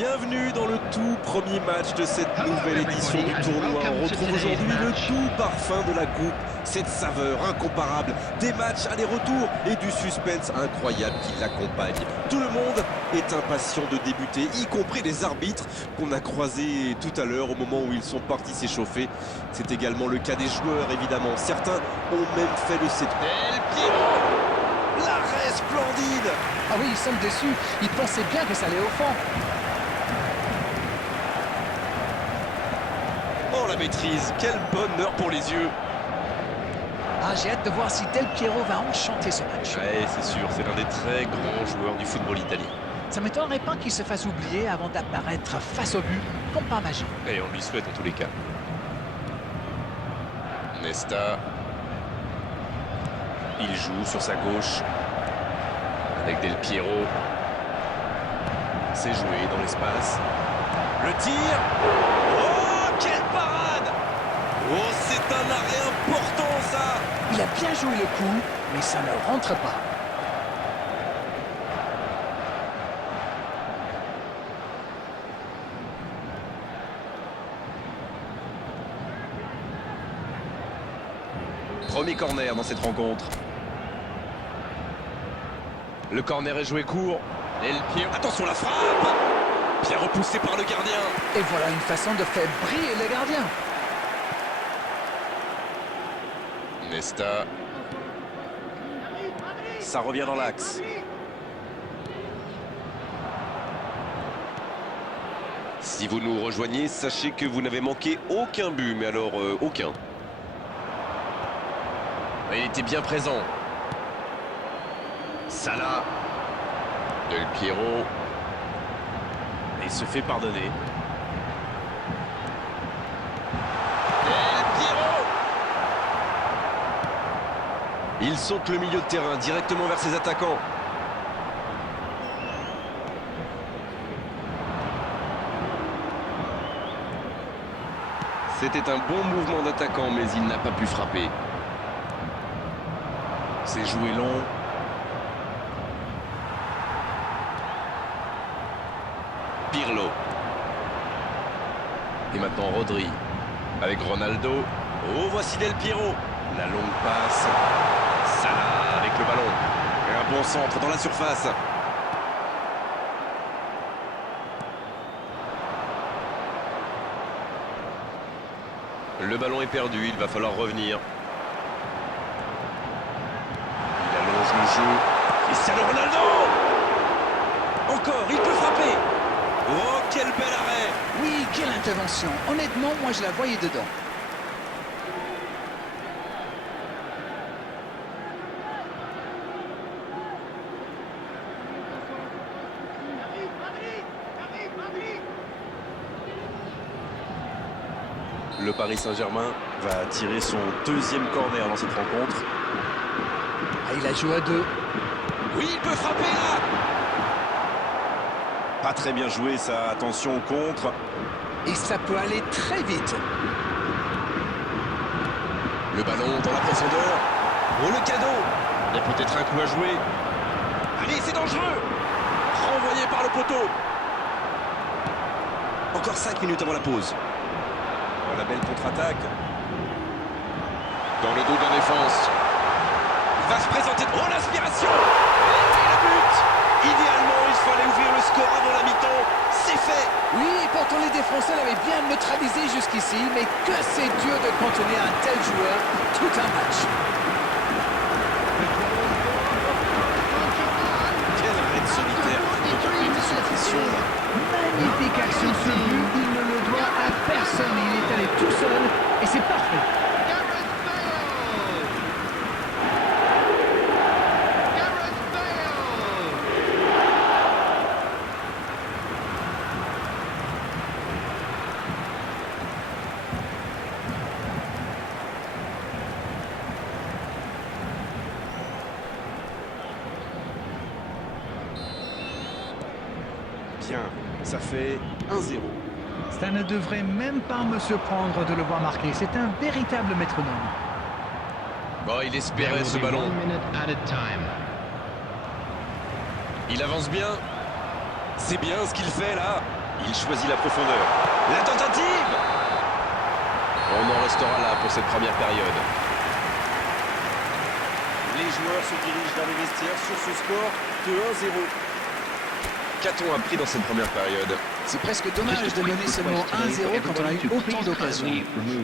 Bienvenue dans le tout premier match de cette nouvelle édition du tournoi. On retrouve aujourd'hui le tout parfum de la coupe, cette saveur incomparable, des matchs aller-retour et du suspense incroyable qui l'accompagne. Tout le monde est impatient de débuter, y compris les arbitres qu'on a croisés tout à l'heure au moment où ils sont partis s'échauffer. C'est également le cas des joueurs évidemment. Certains ont même fait le set. Del Piero, l'arrêt splendide. Ah oui, ils sont déçus, ils pensaient bien que ça allait au fond. Oh la maîtrise, quel bonheur pour les yeux. Ah, j'ai hâte de voir si Del Piero va enchanter ce match. Ouais, c'est sûr, c'est l'un des très grands joueurs du football italien. Ça m'étonnerait pas qu'il se fasse oublier avant d'apparaître face au but, comme par magie. Et on lui souhaite en tous les cas. Nesta. Il joue sur sa gauche. Avec Del Piero. C'est joué dans l'espace. Le tir. Oh, quelle parade! Oh, c'est un arrêt important, ça! Il a bien joué le coup, mais ça ne rentre pas. Premier corner dans cette rencontre. Le corner est joué court. Del Piero. Attention la frappe! Bien repoussé par le gardien. Et voilà une façon de faire briller les gardiens. Nesta. Ça revient dans l'axe. Si vous nous rejoignez, sachez que vous n'avez manqué aucun but, mais alors aucun. Il était bien présent. Salah. Del Piero. Et il se fait pardonner. Del Piero. Il saute le milieu de terrain directement vers ses attaquants. C'était un bon mouvement d'attaquant, mais il n'a pas pu frapper. C'est joué long. Pirlo. Et maintenant Rodri. Avec Ronaldo. Oh, voici Del Piero. La longue passe. Salah avec le ballon. Et un bon centre dans la surface. Le ballon est perdu, il va falloir revenir. Il allonge le jeu. Cristiano Ronaldo! Encore, il peut frapper. Oh, quel bel arrêt! Oui, quelle intervention. Honnêtement, moi je la voyais dedans. Le Paris Saint-Germain va tirer son deuxième corner dans cette rencontre. Ah, il a joué à deux. Oui, il peut frapper là! Pas très bien joué ça, attention au contre. Et ça peut aller très vite. Le ballon dans la profondeur. Oh, le cadeau! Il y a peut-être un coup à jouer. Allez, c'est dangereux! Renvoyé par le poteau. Encore 5 minutes avant la pause. Oh, la belle contre-attaque. Dans le dos de la défense. Il va se présenter. Oh, l'inspiration! Et le but! Idéalement, il fallait ouvrir le score avant la mi-temps. C'est fait! Oui, et pourtant les défenseurs l'avaient bien neutralisé jusqu'ici, mais que c'est dur de contenir un tel joueur tout un match. Quel arrêt solitaire de compléter sous pression. Magnifique action ce but, il ne le doit à personne, il est allé tout seul et c'est parfait. Bien, ça fait 1-0. Ça ne devrait même pas me surprendre de le voir marquer. C'est un véritable métronome. Bon, il espérait ce ballon. Il avance bien. C'est bien ce qu'il fait là. Il choisit la profondeur. La tentative! On en restera là pour cette première période. Les joueurs se dirigent vers les vestiaires sur ce score de 1-0. Qu'a-t-on appris dans cette première période? C'est presque dommage de mener seulement 1-0 quand on a eu autant d'occasions.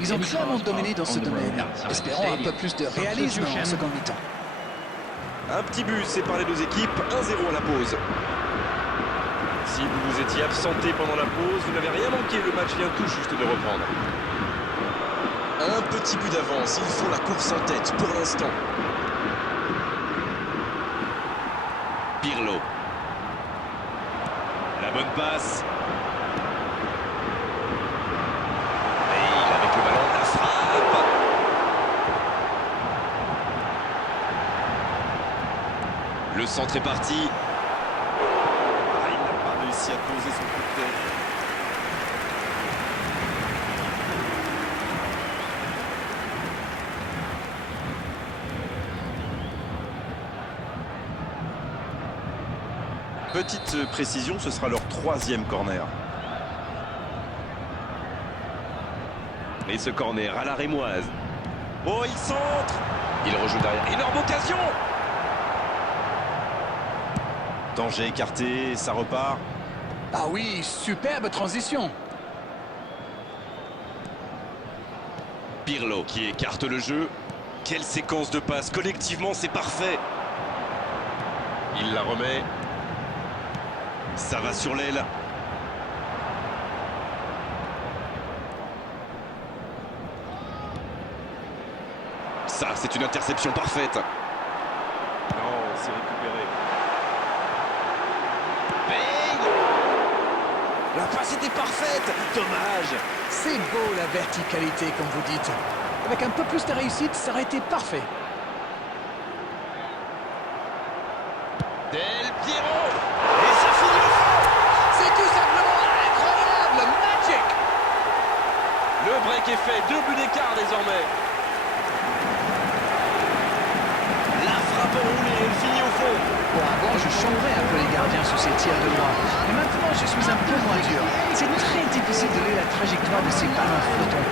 Ils ont clairement dominé dans ce domaine. Espérons un peu plus de réalisme en seconde mi-temps. Un petit but sépare les deux équipes, 1-0 à la pause. Si vous vous étiez absenté pendant la pause, vous n'avez rien manqué, le match vient tout juste de reprendre. Un petit but d'avance, ils font la course en tête pour l'instant. Pirlo. La bonne passe. Bale avec le ballon, la frappe. Le centre est parti. Ah, il n'a pas réussi à poser son coup de tête. Petite précision, ce sera leur 3e corner. Et ce corner à la rémoise. Oh, il centre! Il rejoue derrière. Énorme occasion! Danger écarté, ça repart. Ah oui, superbe transition. Pirlo qui écarte le jeu. Quelle séquence de passes. Collectivement, c'est parfait. Il la remet. Ça va sur l'aile. Ça, c'est une interception parfaite. Non, c'est récupéré. Bale! La passe était parfaite. Dommage. C'est beau la verticalité, comme vous dites. Avec un peu plus de réussite, ça aurait été parfait. Del Piero! Et ça finit au fond! C'est tout simplement incroyable, magic! Le break est fait, 2 buts d'écart désormais. La frappe enroulée, elle finit au fond. Bon, avant, je chambrais un peu les gardiens sous ces tirs de loin. Mais maintenant, je suis un peu moins dur. C'est très difficile de lire la trajectoire de ces ballons flottants.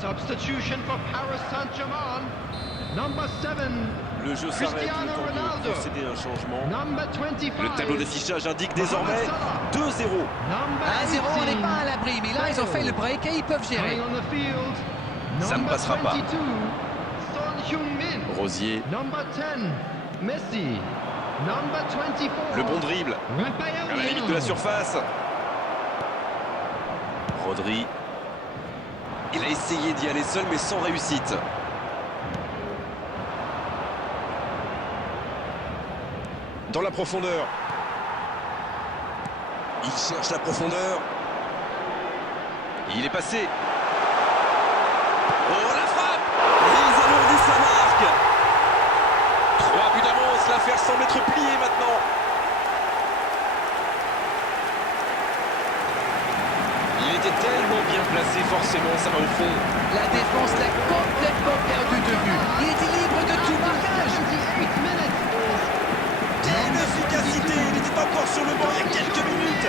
Substitution for Paris Saint-Germain. Number 7. Le jeu s'arrête, le Cristiano temps de Ronaldo. procéder à un changement. Number 25. Le tableau d'affichage indique désormais 2-0. Number 1-0, on n'est 18. pas à l'abri, mais là, ils ont fait le break et ils peuvent gérer. Coming on the field. Ça ne Number passera pas. 22. Son Heung-min. Rosier, Number 10. Messi. Number 24. le bon dribble, à la limite de la surface. Rodri. Il a essayé d'y aller seul, mais sans réussite. Dans la profondeur. Il cherche la profondeur. Il est passé. Oh, la frappe! Ils alourdissent sa marque. 3 buts d'avance, l'affaire semble être pliée maintenant. Il était tellement bien placé, forcément, ça va au fond. La défense l'a complètement perdu de vue. Il était libre de tout marquage. Quelle efficacité! Il était encore sur le banc il y a quelques minutes.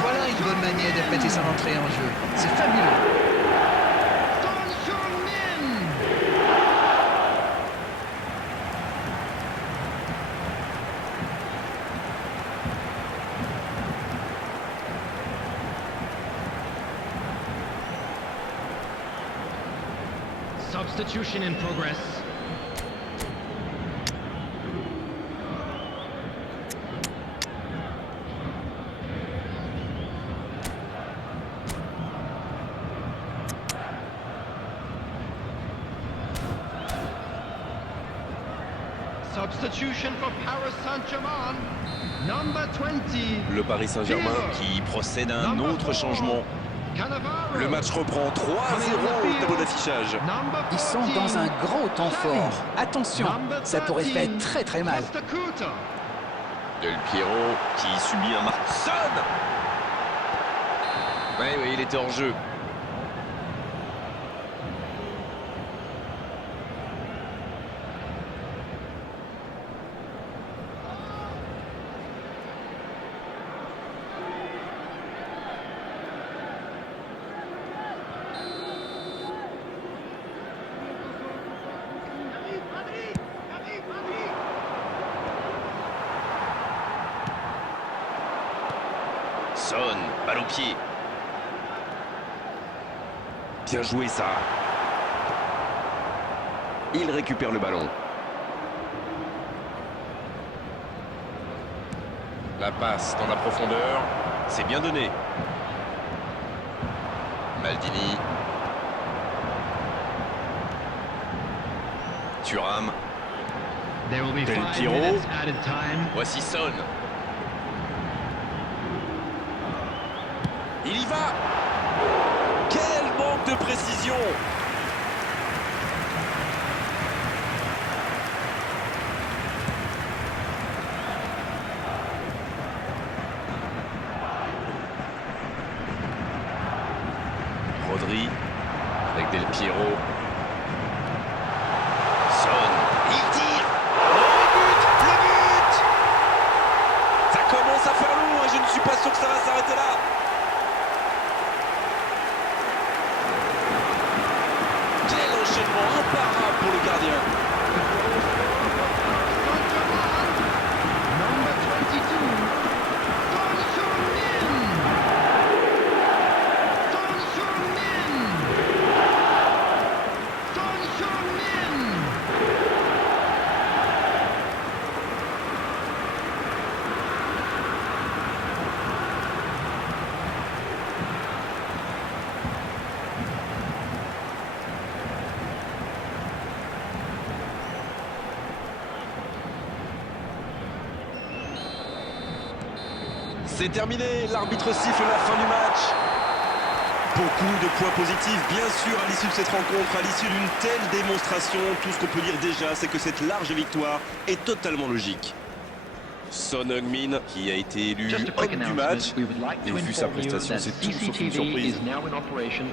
Voilà une bonne manière de fêter son entrée en jeu. C'est fabuleux. Son Heung-min. Substitution in progress. Substitution for Paris Saint-Germain. Number 20. Le Paris Saint-Germain qui procède à un autre changement. Cannavaro. Le match reprend 3-0 au tableau d'affichage. Number Ils sont 14. dans un gros temps fort. Attention, Number ça pourrait 13. faire très très mal. Costa Curta. Del Piero qui subit un marque. Son. Oui, il était hors jeu. Son, balle au pied. Bien joué ça. Il récupère le ballon. La passe dans la profondeur. C'est bien donné. Maldini. Thuram. There will be Del 5 Piero. minutes added time. Voici Son. Il y va. Quel manque de précision. Rodri avec Del Piero. Son. Il tire. Le but. Ça commence à faire lourd et je ne suis pas sûr que ça va s'arrêter là. Quel enchaînement imparable pour le gardien. Number 22. Son Heung-min. Son Heung-min. Son Heung-min. C'est terminé, l'arbitre siffle la fin du match. Beaucoup de points positifs, bien sûr, à l'issue de cette rencontre, à l'issue d'une telle démonstration. Tout ce qu'on peut dire déjà, c'est que cette large victoire est totalement logique. Son Heung-min, qui a été élu Just a quick homme du announcement. match, We would like to et vu sa inform you prestation, that c'est tout sauf une CCTV surprise. is now in operation